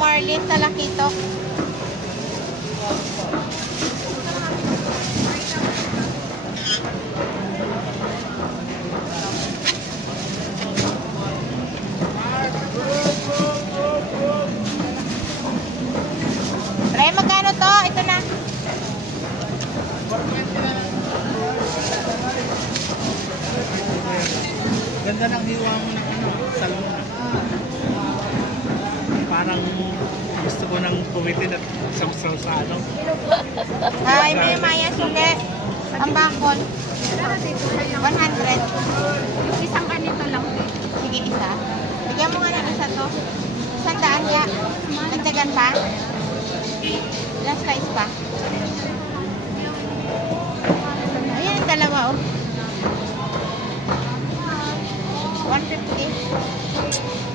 Marlin, talakitok. Ray, magkano to? Ito na. Ganda ng hiwa mo ng ano, salmon. Parang gusto ko nang pumitin at sausaw sa ano. Ay, may maya suke. Ang bakol. 100. Yung isang ganito lang. Sige, isa. Bigyan mo nga ng isa to. 100 ya. Nagdagan pa? Last size pa. Ayan yung dalawa, oh. 150.